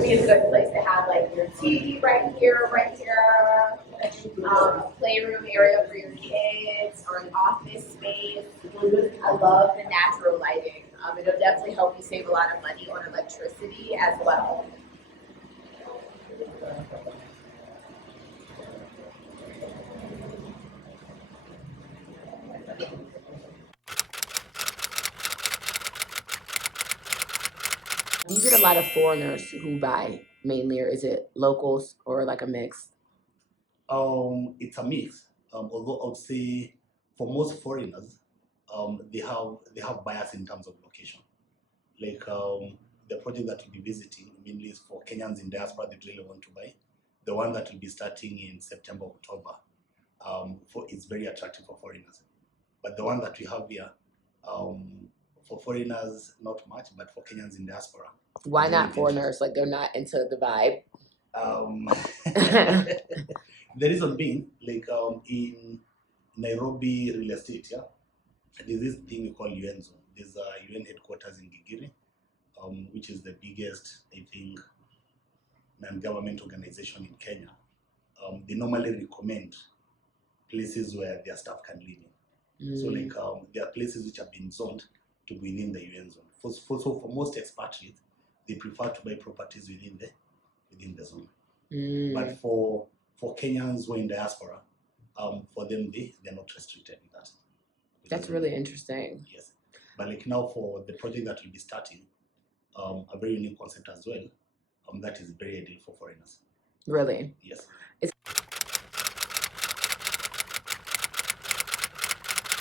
would be a good place to have like your TV right here, playroom area for your kids, or an office space. I love the natural lighting. It'll definitely help you save a lot of money on electricity as well. Do you get a lot of foreigners who buy mainly, or is it locals or like a mix? It's a mix. Although I would say for most foreigners, they have bias in terms of location. Like the project that we'll be visiting mainly is for Kenyans in diaspora that really want to buy. The one that will be starting in September, October, it's very attractive for foreigners. But the one that we have here, for foreigners, not much, but for Kenyans in diaspora. Why not foreigners? Like they're not into the vibe? The reason being, like in Nairobi real estate, yeah, there's this thing we call UN zone. There's a UN headquarters in Gigiri, which is the biggest, I think, non-government organization in Kenya. They normally recommend places where their staff can live in. So like there are places which have been zoned to be within the UN zone. So for most expatriates, they prefer to buy properties within the zone. But for Kenyans who are in diaspora, for them they're not restricted with that. That's really interesting. Yes, but like now for the project that we'll be starting, a very unique concept as well. That is very ideal for foreigners. Really? Yes.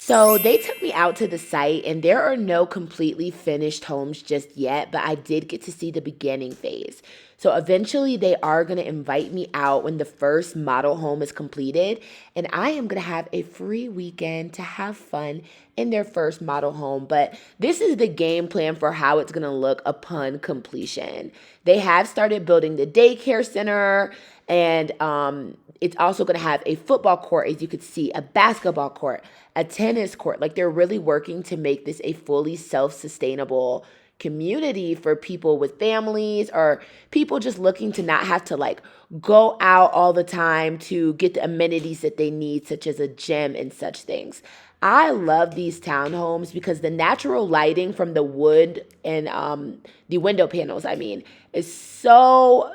So they took me out to the site, and there are no completely finished homes just yet, but I did get to see the beginning phase. So eventually they are going to invite me out when the first model home is completed, and I am going to have a free weekend to have fun in their first model home. But this is the game plan for how it's going to look upon completion. They have started building the daycare center, and it's also going to have a football court, as you could see, a basketball court, a tennis court. Like they're really working to make this a fully self-sustainable community for people with families or people just looking to not have to like go out all the time to get the amenities that they need, such as a gym and such things. I love these townhomes because the natural lighting from the wood and the window panels, is so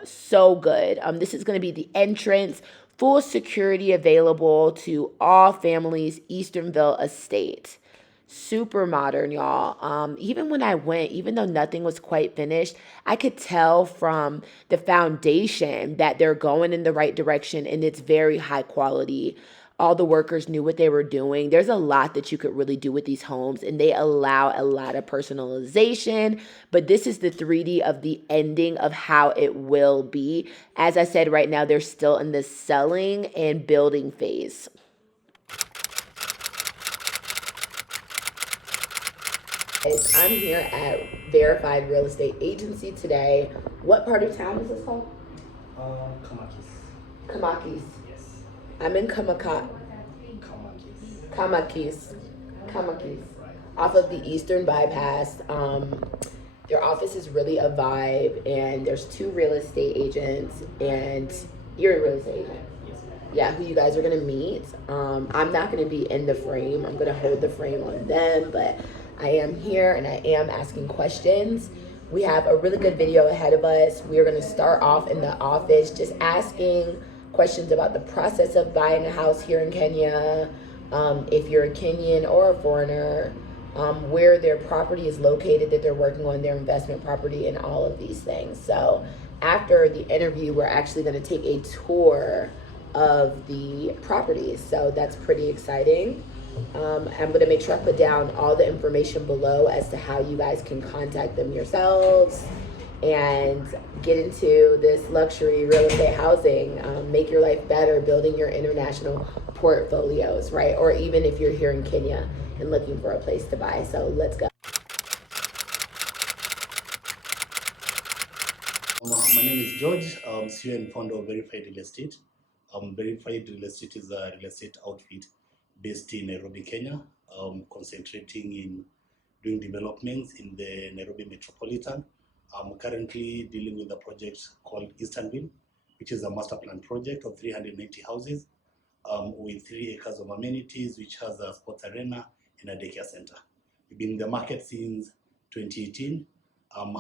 good. This is going to be the entrance, full security available to all families, Easternville estate. Super modern, y'all. Even when I went, even though nothing was quite finished, I could tell from the foundation that they're going in the right direction, and it's very high quality. All the workers knew what they were doing. There's a lot that you could really do with these homes, and they allow a lot of personalization. But this is the 3D of the ending of how it will be. As I said, right now, they're still in the selling and building phase. I'm here at Verified Real Estate Agency today. What part of town is this called? Kamakis. Yes. I'm in Kamakis. Off of the Eastern Bypass. Their office is really a vibe, and there's 2 real estate agents, and you're a real estate agent. Yeah, who you guys are gonna meet. I'm not gonna be in the frame. I'm gonna hold the frame on them, but I am here and I am asking questions. We have a really good video ahead of us. We are gonna start off in the office just asking questions about the process of buying a house here in Kenya, if you're a Kenyan or a foreigner, where their property is located that they're working on, their investment property, and all of these things. So after the interview, we're actually gonna take a tour of the properties. So that's pretty exciting. I'm gonna make sure I put down all the information below as to how you guys can contact them yourselves and get into this luxury real estate housing, make your life better, building your international portfolios, right? Or even if you're here in Kenya and looking for a place to buy. So let's go. My name is George. I'm CEO and founder of Verified Real Estate. Verified Real Estate is a real estate outfit based in Nairobi, Kenya, concentrating in doing developments in the Nairobi metropolitan, I'm currently dealing with a project called Easternville, which is a master plan project of 390 houses with 3 acres of amenities, which has a sports arena and a daycare center. We've been in the market since 2018.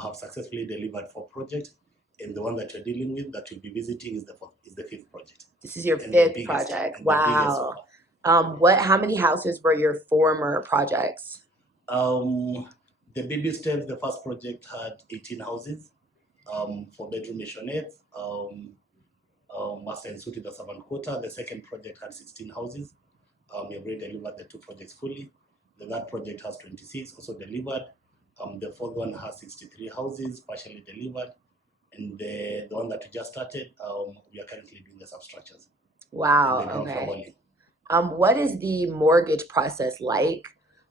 Have successfully delivered 4 projects, and the one that you're dealing with that you'll be visiting is the 5th project. This is your And the 5th biggest- project. and the biggest so Wow. How many houses were your former projects? far. The baby steps, the first project had 18 houses, 4-bedroom maisonette, master and suite in the servant quarter. The second project had 16 houses. We have already delivered the 2 projects fully. The third project has 26, also delivered. The fourth one has 63 houses, partially delivered. And the one that we just started, we are currently doing the substructures. Wow. And the ground floor Okay. walling. What is the mortgage process like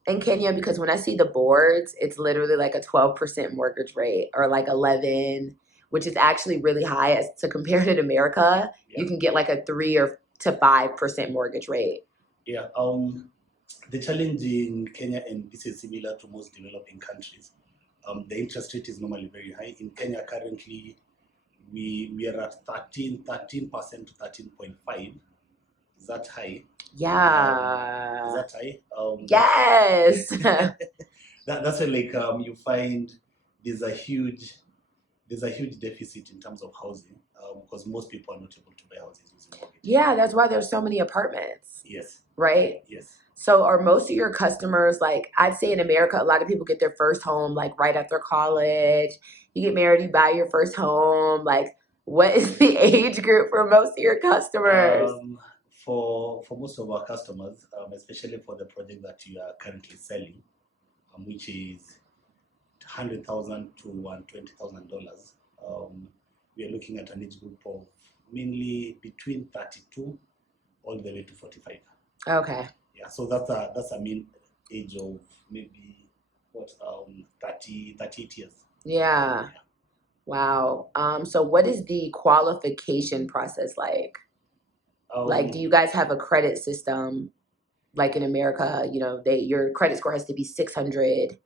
in Kenya? Because when I see the boards, it's literally like a 12% mortgage rate or like 11, which is actually really high as to compare to America. You Yeah. can get like a 3 or to 5% mortgage rate. Yeah. The challenge in Kenya, and this is similar to most developing countries, the interest rate is normally very high. In Kenya currently, we are at 13% to 13.5. Is that high? Yeah. Is that high? Yes. That's why you find there's a huge deficit in terms of housing because most people are not able to buy houses using mortgage. Yeah, that's why there's so many apartments, Yes. right? Yes. So are most of your customers, like I'd say in America, a lot of people get their first home like right after college. You get married, you buy your first home. Like, what is the age group for most of your customers? For most of our customers, especially for the project that you are currently selling, which is $100,000 to $20,000, we are looking at an age group of mainly between 32 all the way to 45. Okay. Yeah, so that's a mean age of maybe 38 years. Yeah. Wow. So what is the qualification process like? Like, do you guys have a credit system? Like in America, your credit score has to be 600.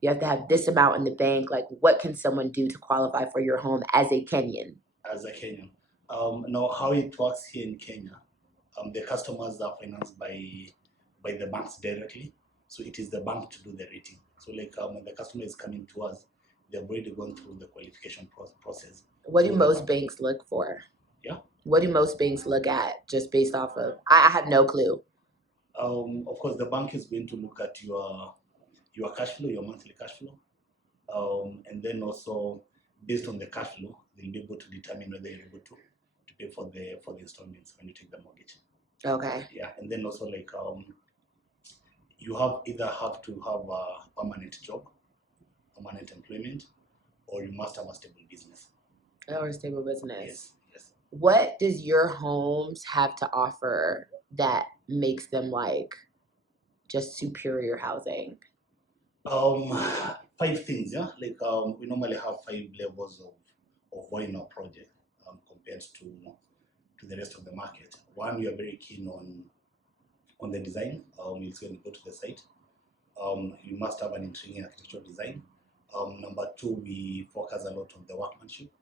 You have to have this amount in the bank. Like, what can someone do to qualify for your home as a Kenyan? As a Kenyan. Now, how it works here in Kenya, the customers are financed by the banks directly. So it is the bank to do the rating. So when the customer is coming to us, they've already gone through the qualification process. What do most banks look for? Yeah. What do most banks look at just based off of? I have no clue. Of course, the bank is going to look at your cash flow, your monthly cash flow, and then also based on the cash flow, they'll be able to determine whether you're able to pay for the installments when you take the mortgage. Okay. Yeah, and then also you either have to have a permanent job, permanent employment, or you must have a stable business. Or a stable business. Yes. What does your homes have to offer that makes them like just superior housing? 5 things, yeah. We normally have 5 levels of what in our project compared to the rest of the market. One, we are very keen on the design. You'll see when you go to the site. You must have an intriguing architectural design. Number 2, we focus a lot on the workmanship,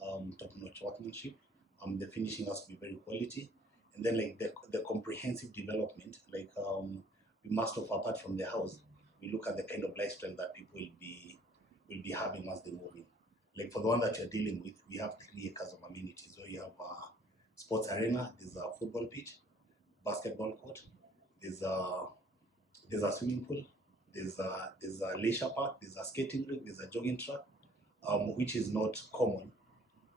top-notch workmanship. The finishing has to be very quality, and then the comprehensive development. We must offer, apart from the house, we look at the kind of lifestyle that people will be having once they move in. Like for the one that you're dealing with, we have 3 acres of amenities. So you have a sports arena, there's a football pitch, basketball court, there's a swimming pool, there's a leisure park, there's a skating rink, there's a jogging track, which is not common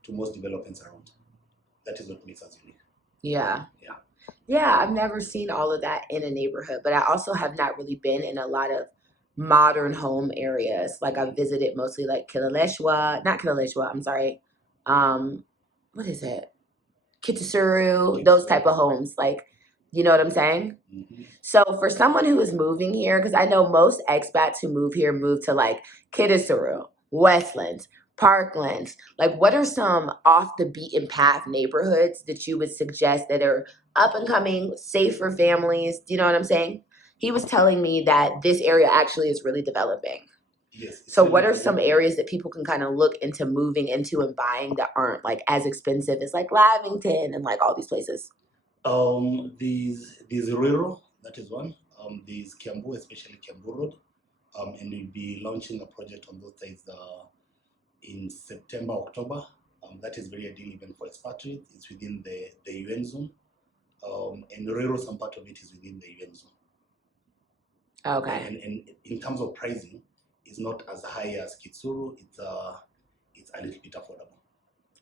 to most developments around. That is what makes us unique. Yeah, I've never seen all of that in a neighborhood, but I also have not really been in a lot of modern home areas. Like I've visited mostly like what is it? Kitasuru, those type of homes. Like, you know what I'm saying? Mm-hmm. So for someone who is moving here, because I know most expats who move here move to like Kitasuru, Westlands, Parklands. Like, what are some off the beaten path neighborhoods that you would suggest that are up and coming, safe for families? Do you know what I'm saying? He was telling me that this area actually is really developing. Yes. It's So very what are some affordable. areas that people can kind of look into moving into and buying that aren't like as expensive as like Lavington and like all these places? There's Ruiru, that is one. There's Kiambu, especially Kiambu Road. And we'll be launching a project on those sides in September, October. That is very ideal even for expatriates. It's within the UN zone. And Ruiru, some part of it is within the UN zone. Okay. And in terms of pricing, it's not as high as Kitsuru. It's a little bit affordable.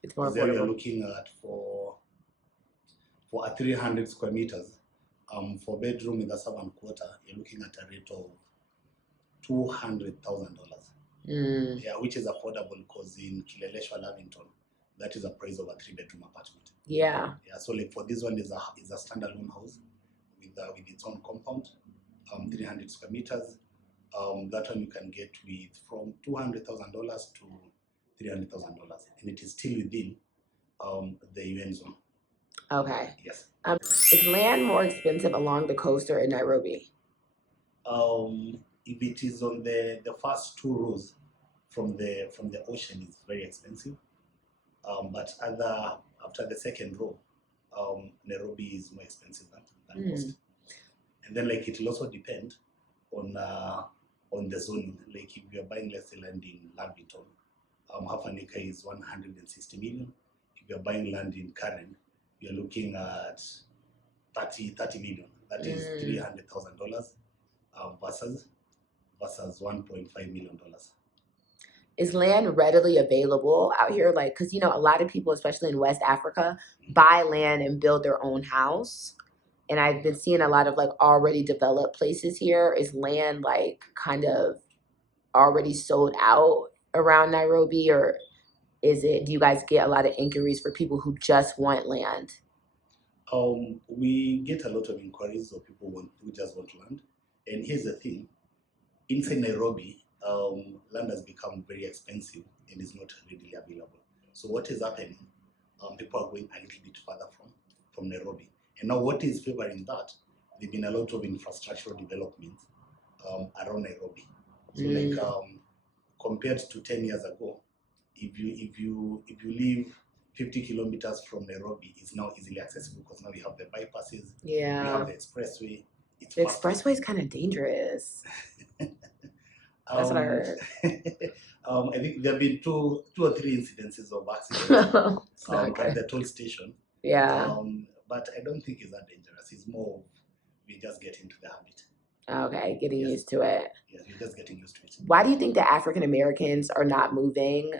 It's more Because there we are affordable. looking at for a 300 square meters, for bedroom with a servant quarter, you're looking at a rate of $200,000. Mm, Yeah, which is affordable because in Kileleshwa, Lavington, that is a price of a 3-bedroom apartment. yeah. Yeah, so like for this one is a standalone house with its own compound, 300 square meters. That one you can get with from $200,000 to $300,000, and it is still within the UN zone. Okay. Yes. Is land more expensive along the coast or in Nairobi? If it is on the first two rows from the ocean, it's very expensive. But after the second row, Nairobi is more expensive than coast. And then like it will also depend on the zoning. Like if you're buying, let's say, land in Lavington, half an acre is 160 million. If you're buying land in Karen, you're looking at 30 million. That is $300,000 versus $1.5 million. Is land readily available out here? Like, because, a lot of people, especially in West Africa, buy land and build their own house. And I've been seeing a lot of like already developed places here. Is land like kind of already sold out around Nairobi, or do you guys get a lot of inquiries for people who just want land? We get a lot of inquiries of people who just want land. And here's the thing, inside Nairobi, land has become very expensive and is not readily available. So what is happening? People are going a little bit further from Nairobi. And now what is favoring that? There've been a lot of infrastructural development around Nairobi. So like compared to 10 years ago, if you live 50 kilometers from Nairobi, it's now easily accessible because now we have the bypasses, we Yeah. have the expressway. It's The faster. expressway is kind of dangerous. That's what I heard. I think there have been two or three incidences of accidents It's not at good. the toll station. Yeah. But I don't think it's that dangerous. It's more of we just get into the habit. Okay, getting Yes. used to it. Yes, we're just getting used to it. Why do you think that African Americans are not moving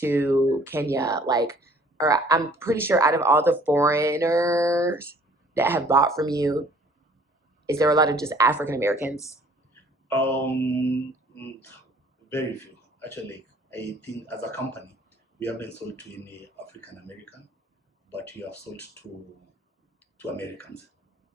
to Kenya? Like, or I'm pretty sure out of all the foreigners that have bought from you, is there a lot of just African Americans? Very few. Actually, I think as a company, we haven't sold to any African American, but we have sold to Americans.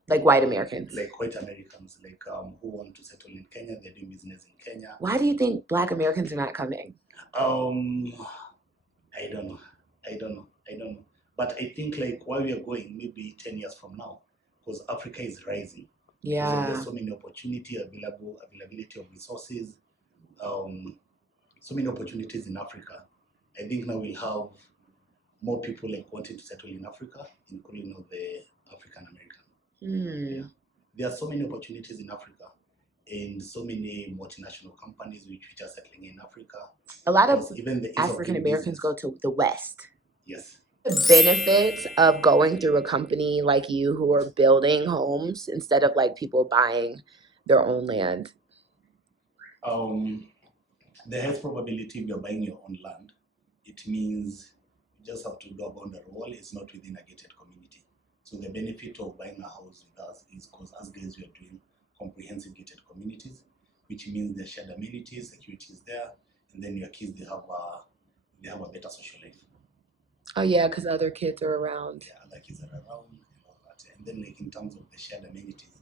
Like white Americans? Like white Americans, like who want to settle in Kenya, they're doing business in Kenya. Why do you think Black Americans are not coming? I don't know. But I think like why we are going maybe 10 years from now, because Africa is rising. Yeah. So there's so many opportunity, availability of resources, so many opportunities in Africa. I think now we'll have more people like wanting to settle in Africa, including the African American. Yeah. There are so many opportunities in Africa and so many multinational companies which are settling in Africa. A lot of even the African Americans go to the West. Yes. The benefits of going through a company like you who are building homes instead of like people buying their own land. The highest probability if you're buying your own land, it means you just have to do a boundary wall. It's not within a gated community. So the benefit of buying a house with us is because as guys we are doing comprehensive gated communities, which means there's shared amenities, security is there, and then your kids they have a better social life. Oh yeah, because other kids are around. Yeah, other kids are around and all that. And then like in terms of the shared amenities,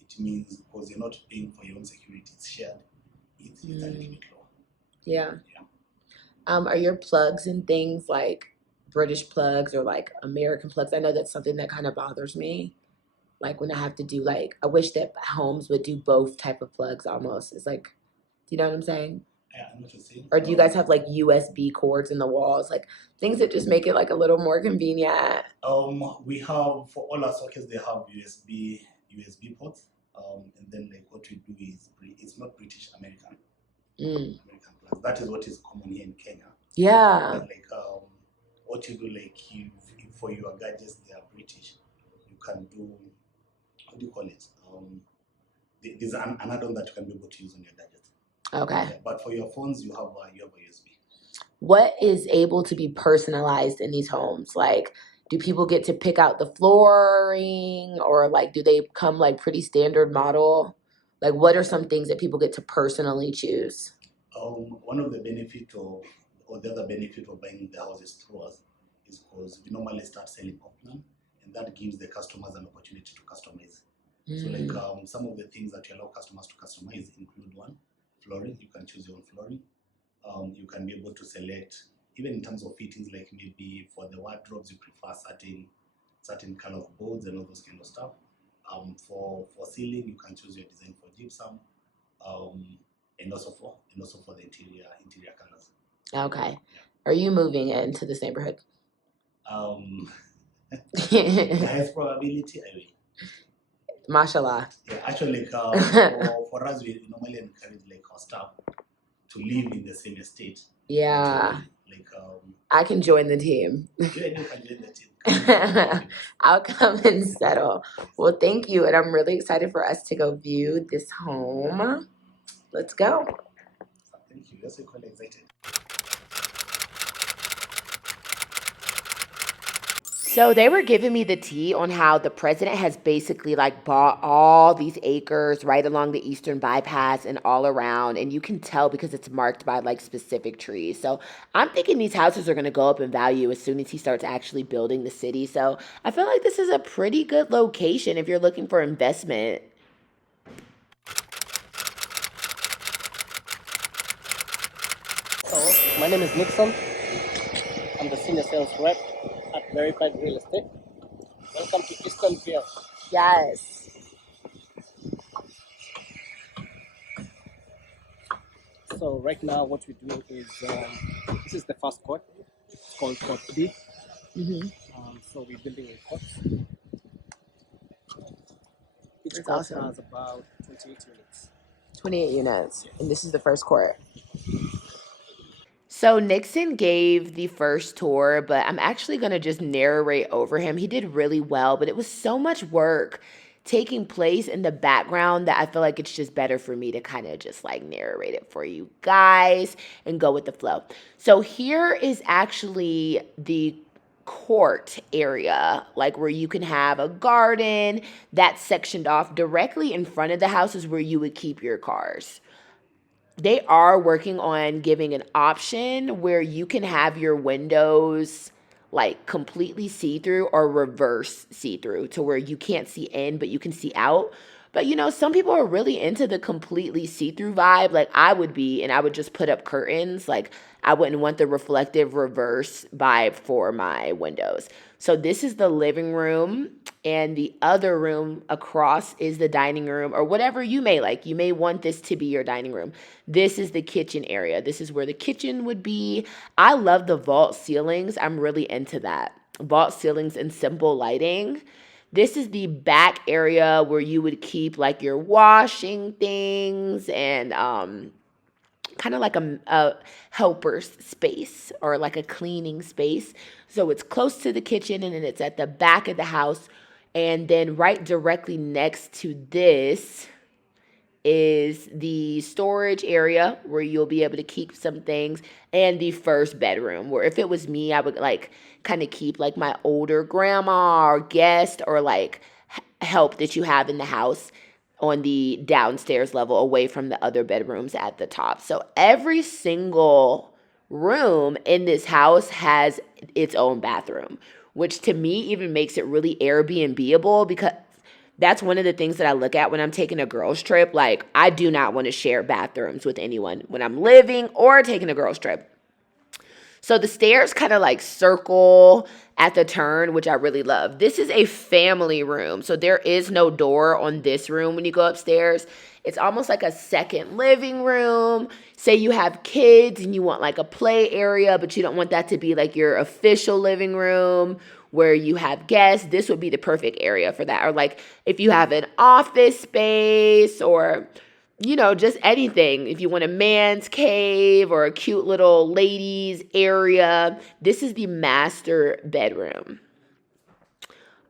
it means because you're not paying for your own security, it's shared. It's a little bit lower. Yeah. Are your plugs and things like British plugs or like American plugs? I know that's something that kind of bothers me. Like when I have to do I wish that homes would do both type of plugs almost. It's like, do you know what I'm saying? I know what you're saying. Or do you guys have like USB cords in the walls, like things that just make it like a little more convenient? We have, for all our sockets, they have USB ports. And then like what we do is it's not British American. American plans. That is what is common here in Kenya. Yeah. But like what you do, like if for your gadgets they are British, you can do, what do you call it? There's an add-on that you can be able to use on your gadgets. Okay. Yeah, but for your phones, you have a USB. What is able to be personalized in these homes? Like, do people get to pick out the flooring, or like do they come like pretty standard model? Like, what are some things that people get to personally choose? One of the benefit of, or the other benefit of buying the houses through us is because we normally start selling off plan, and that gives the customers an opportunity to customize. So like some of the things that you allow customers to customize include one, flooring. You can choose your own flooring. You can be able to select, even in terms of fittings, like maybe for the wardrobes you prefer certain color of boards and all those kind of stuff. For ceiling, you can choose your design for gypsum, and also for the interior colors. Okay. Yeah. Are you moving into this neighborhood? The highest probability, I will. Mashallah. Yeah, actually, like, for us, we normally encourage like our staff to live in the same estate. Yeah. Like I can join the team. yeah, you can join the team. I'll come and settle. Well, thank you. And I'm really excited for us to go view this home. Let's go. Thank you. You're so quite excited. So they were giving me the tea on how the president has basically like bought all these acres right along the Eastern Bypass and all around. And you can tell because it's marked by like specific trees. So I'm thinking these houses are going to go up in value as soon as he starts actually building the city. So I feel like this is a pretty good location if you're looking for investment. So, my name is Nixon. I'm the senior sales rep at Verified Real Estate. Welcome to Easternville. Yes. So right now what we do is, this is the first court. It's called Court B. So we're building a court. Each That's court awesome. has about 28 units. 28 units. And this is the first court. So Nixon gave the first tour, but I'm actually going to just narrate over him. He did really well, but it was so much work taking place in the background that I feel like it's just better for me to kind of just like narrate it for you guys and go with the flow. So here is actually the court area, like where you can have a garden that's sectioned off. Directly in front of the house is where you would keep your cars. They are working on giving an option where you can have your windows like completely see-through or reverse see-through to where you can't see in but you can see out. But you know, some people are really into the completely see-through vibe, like I would be, and I would just put up curtains. Like I wouldn't want the reflective reverse vibe for my windows. So this is the living room, and the other room across is the dining room, or whatever you may like. You may want this to be your dining room. This is the kitchen area. This is where the kitchen would be. I love the vault ceilings. I'm really into that. Vault ceilings and simple lighting. This is the back area where you would keep like your washing things and kind of like a helper's space or like a cleaning space. So it's close to the kitchen and then it's at the back of the house. And then right directly next to this is the storage area where you'll be able to keep some things, and the first bedroom where if it was me, I would like kind of keep like my older grandma or guest or like help that you have in the house on the downstairs level away from the other bedrooms at the top. So every single room in this house has its own bathroom, which to me even makes it really Airbnb-able, because that's one of the things that I look at when I'm taking a girls trip. Like, I do not want to share bathrooms with anyone when I'm living or taking a girls trip. So the stairs kind of like circle at the turn, which I really love. This is a family room. So there is no door on this room when you go upstairs. It's almost like a second living room. Say you have kids and you want like a play area, but you don't want that to be like your official living room where you have guests. This would be the perfect area for that. Or like if you have an office space or just anything. If you want a man's cave or a cute little ladies area, this is the master bedroom.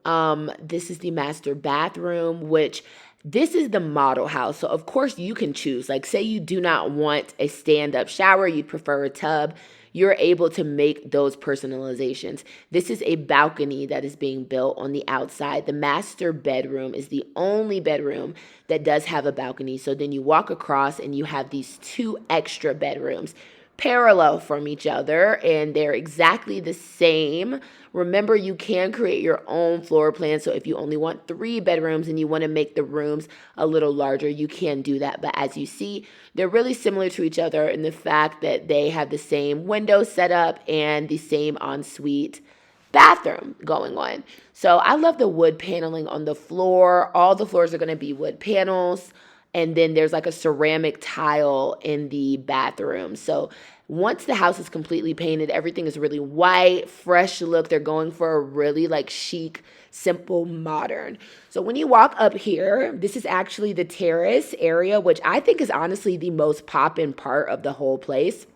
This is the master bathroom, which this is the model house. So of course you can choose. Like say you do not want a stand-up shower, you prefer a tub. You're able to make those personalizations. This is a balcony that is being built on the outside. The master bedroom is the only bedroom that does have a balcony. So then you walk across and you have these 2 extra bedrooms parallel from each other, and they're exactly the same. Remember, you can create your own floor plan. So if you only want 3 bedrooms and you want to make the rooms a little larger, you can do that. But as you see, they're really similar to each other in the fact that they have the same window setup and the same ensuite bathroom going on. So I love the wood paneling on the floor. All the floors are going to be wood panels. And then there's like a ceramic tile in the bathroom. So once the house is completely painted, everything is really white, fresh look. They're going for a really like chic, simple, modern. So when you walk up here, this is actually the terrace area, which I think is honestly the most poppin' part of the whole place.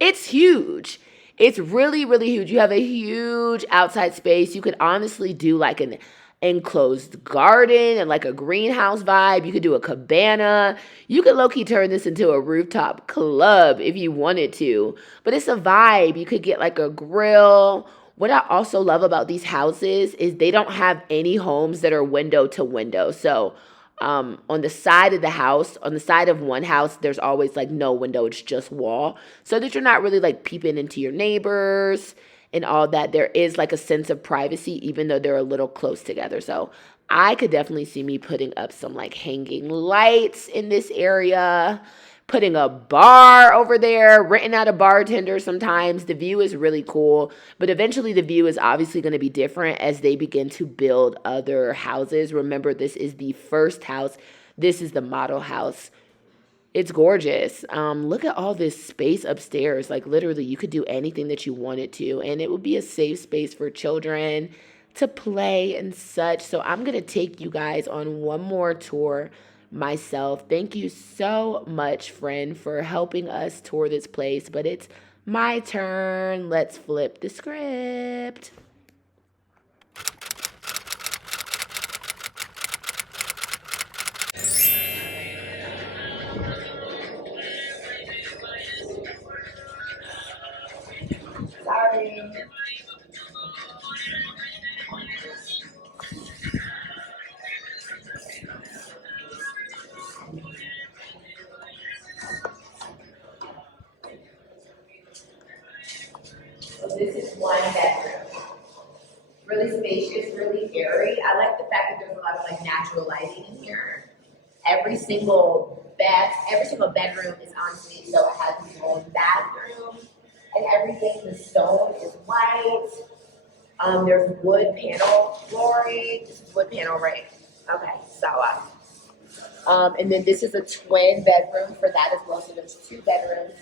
It's huge. It's really, really huge. You have a huge outside space. You could honestly do like an enclosed garden and like a greenhouse vibe. You could do a cabana. You could low-key turn this into a rooftop club if you wanted to. But it's a vibe. You could get like a grill. What I also love about these houses is they don't have any homes that are window to window. So on the side of the house, on the side of one house, there's always like no window. It's just wall. So that you're not really like peeping into your neighbors and all that. There is like a sense of privacy, even though they're a little close together. So I could definitely see me putting up some like hanging lights in this area, putting a bar over there, renting out a bartender sometimes. The view is really cool, but eventually the view is obviously going to be different as they begin to build other houses. Remember, this is the first house. This is the model house. It's gorgeous. Look at all this space upstairs. Like literally you could do anything that you wanted to, and it would be a safe space for children to play and such. So I'm going to take you guys on one more tour myself. Thank you so much, friend, for helping us tour this place, but it's my turn. Let's flip the script. Sorry. So this is 1 bedroom. Really spacious, really airy. I like the fact that there's a lot of like natural lighting in here. Every single bedroom is ensuite, so it has its own bathroom, and everything. The stone is white. There's wood panel flooring. This is wood panel, right? Okay, so and then this is a twin bedroom for that as well. So there's 2 bedrooms.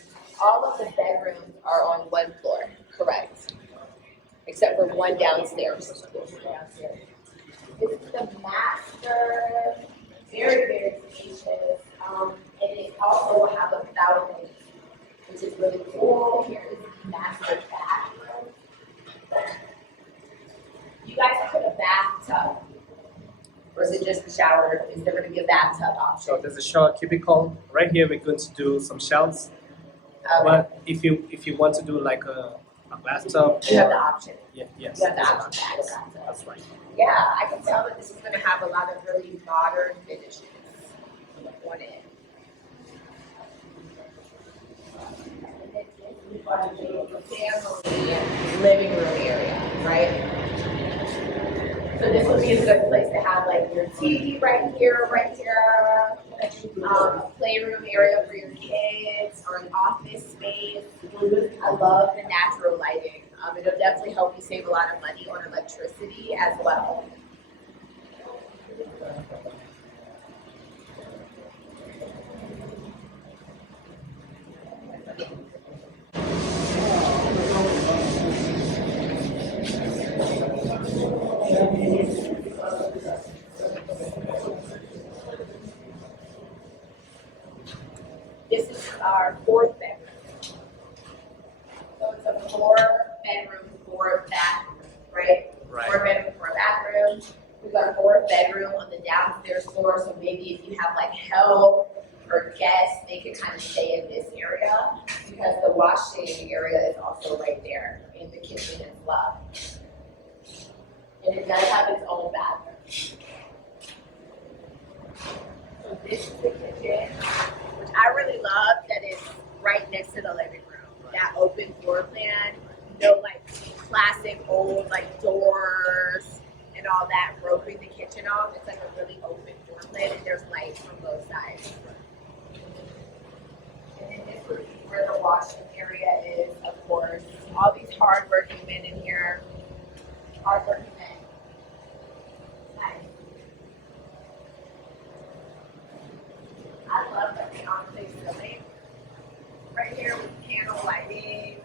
All of the bedrooms are on 1 floor, correct? Except for one downstairs. This is the master, very, very spacious. And it also will have a balcony, which is really cool. Here is the master bathroom. You guys put a bathtub, or is it just the shower? Is there going to be a bathtub option? So there's a shower cubicle. Right here we're going to do some shelves. Okay. But if you want to do like a bathtub, You have the option. yes, You have the there's an option. Yes, that's right. Yeah, I can tell that this is going to have a lot of really modern finishes on it. And then we've got a family living room area, right? So this would be a good place to have like your TV right here, playroom area for your kids, or an office space. I love the natural lighting. It'll definitely help you save a lot of money on electricity as well. This is our fourth bedroom. So it's a 4-bedroom, 4-bathroom, right? Right. 4-bedroom, 4-bathroom. We've got a 4th bedroom on the downstairs floor, so maybe if you have like help or guests, they can kind of stay in this area because the washing area is also right there in the kitchen as well. And it does have its own bathroom. So this is the kitchen, which I really love that it's right next to the living room. That open floor plan, no like classic old like doors and all that roping the kitchen off. It's like a really open floor plan and there's light from both sides. And then this would be where the washing area is, of course. All these hardworking men in here. Hardworking men. Nice. I love the Beyonce ceiling. Right here with candle lighting.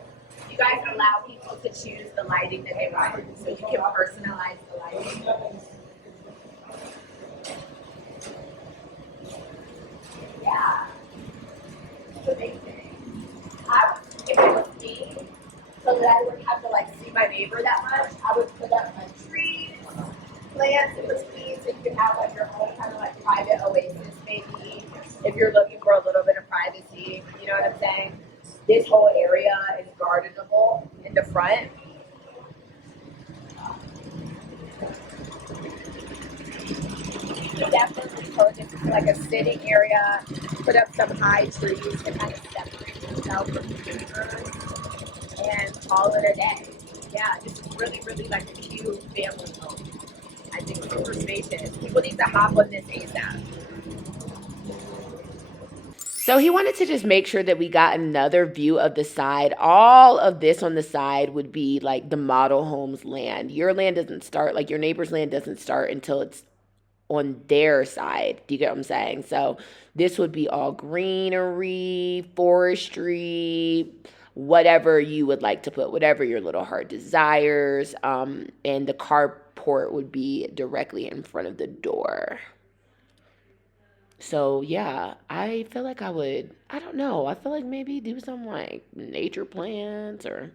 You guys allow people to choose the lighting that they want, so you can personalize the lighting. Yeah, it's amazing. If it was me, so that I wouldn't have to like see my neighbor that much, I would put up a tree, plants in between, so you can have like your own kind of like private oasis maybe. If you're looking for a little bit of privacy, you know what I'm saying? This whole area is gardenable in the front. Definitely turn this into like a sitting area. Put up some high trees to kind of separate yourself from the neighbors and call it a day. Yeah, this is really, really like a cute family home. I think super spacious. People need to hop on this ASAP. So he wanted to just make sure that we got another view of the side. All of this on the side would be like the model home's land. Your land doesn't start, like your neighbor's land doesn't start until it's on their side. Do you get what I'm saying? So this would be all greenery, forestry, whatever you would like to put, whatever your little heart desires. And the carport would be directly in front of the door. So, yeah, I feel like I would, I don't know, I feel like maybe do some like nature plants or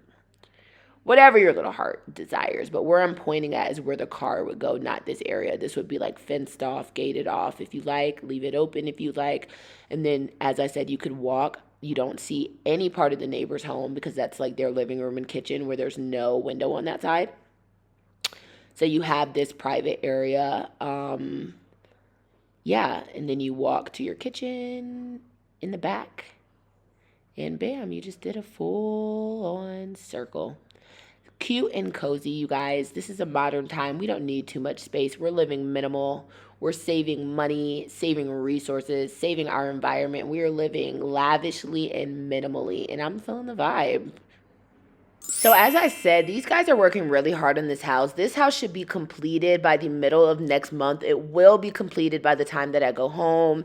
whatever your little heart desires. But where I'm pointing at is where the car would go, not this area. This would be like fenced off, gated off if you like, leave it open if you like. And then, as I said, you could walk. You don't see any part of the neighbor's home because that's like their living room and kitchen where there's no window on that side. So you have this private area. Yeah, and then you walk to your kitchen in the back, and bam, you just did a full-on circle. Cute and cozy, you guys. This is a modern time. We don't need too much space. We're living minimal. We're saving money, saving resources, saving our environment. We are living lavishly and minimally, and I'm feeling the vibe. So as I said, these guys are working really hard on this house. This house should be completed by the middle of next month. It will be completed by the time that I go home.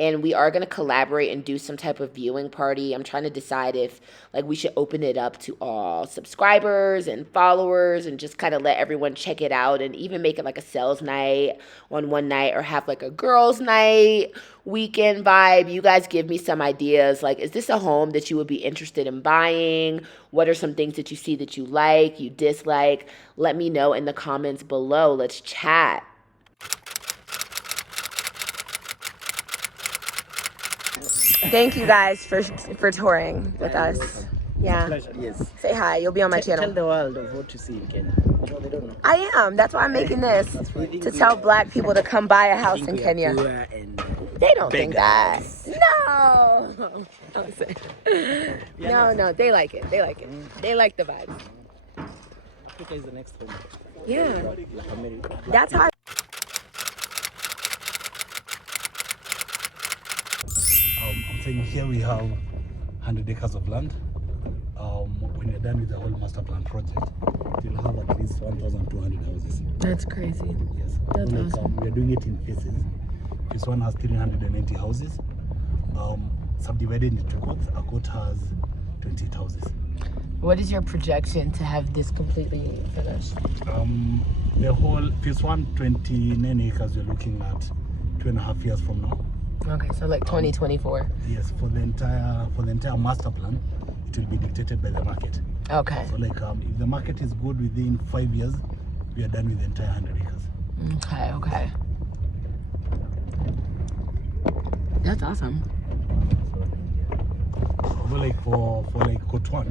And we are going to collaborate and do some type of viewing party. I'm trying to decide if like we should open it up to all subscribers and followers and just kind of let everyone check it out and even make it like a sales night on one night or have like a girls night weekend vibe. You guys give me some ideas. Like, is this a home that you would be interested in buying? What are some things that you see that you like, you dislike? Let me know in the comments below. Let's chat. Thank you guys for touring with us. Yeah. Pleasure. Yes. Say hi. You'll be on my channel. Tell the world of what you see in Kenya. You know, they don't know. I am. That's why I'm making this. To tell black people to come buy a house in Kenya. They don't think that. No. I'm saying. No. They like it. They like it. They like the vibe. Africa is the next home. Yeah. Like America. That's how. I'm saying here we have 100 acres of land. When you're done with the whole master plan project, you'll have at least 1,200 houses. That's crazy. Yes. That's So awesome. we're doing it in phases. Phase 1 has 390 houses. Subdivided into courts. A court has 28 houses. What is your projection to have this completely finished? The whole phase 1, 29 acres, we're looking at 2.5 years from now. Okay, so like 2024. Yes, for the entire master plan, it will be dictated by the market. Okay. So like if the market is good within 5 years, we are done with the entire 100 acres. Okay, okay. That's awesome. So like for like court 1,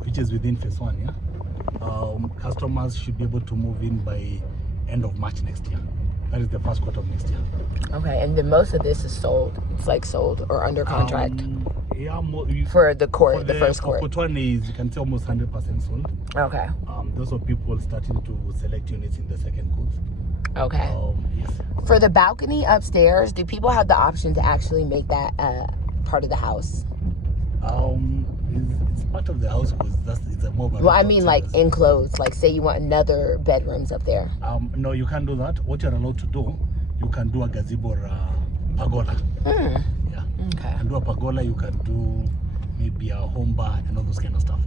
which is within phase 1, yeah, customers should be able to move in by end of March next year. That is the first quarter of next year. Okay, and then most of this is sold. It's like sold or under contract Yeah, for the court, for the first court. Court 1 is, you can say, almost 100% sold. Okay. Those are people starting to select units in the second court. Okay. Yes. For the balcony upstairs, do people have the option to actually make that part of the house? It's part of the house because it's a mobile. Well, I mean like enclosed. Like say you want another bedrooms up there. No, you can't do that. What you're allowed to do, you can do a gazebo or a pergola. Mm. Yeah. Okay. You can do a pergola. You can do maybe a home bar and all those kind of stuff.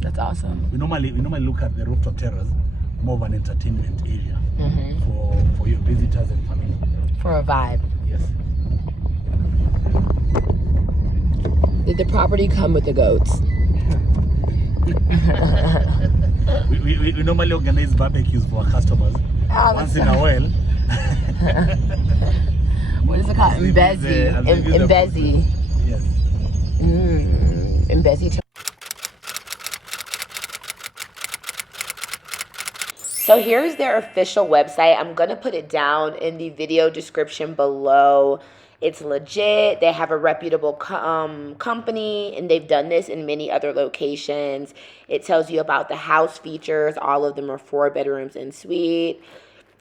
That's awesome. We normally look at the rooftop terrace more of an entertainment area for your visitors and family. For a vibe. Yes. Did the property come with the goats? we normally organize barbecues for our customers once in a while. What is it called? Mbezi. Mbezi. Yes. Mbezi. So here's their official website. I'm going to put it down in the video description below. It's legit. They have a reputable company, and they've done this in many other locations. It tells you about the house features. All of them are 4 bedrooms en suite.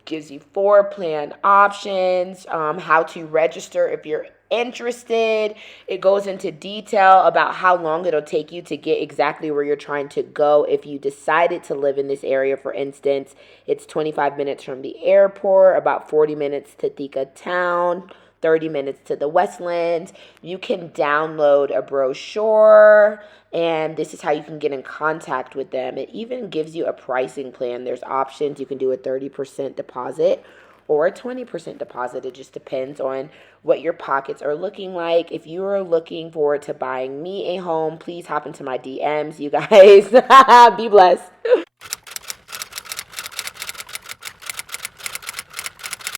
Gives you 4 plan options, how to register if you're interested. It goes into detail about how long it'll take you to get exactly where you're trying to go. If you decided to live in this area, for instance, it's 25 minutes from the airport, about 40 minutes to Thika town, 30 minutes to the Westlands. You can download a brochure, and this is how you can get in contact with them. It even gives you a pricing plan. There's options. You can do a 30% deposit or a 20% deposit. It just depends on what your pockets are looking like. If you are looking forward to buying me a home, please hop into my DMs, you guys. Be blessed.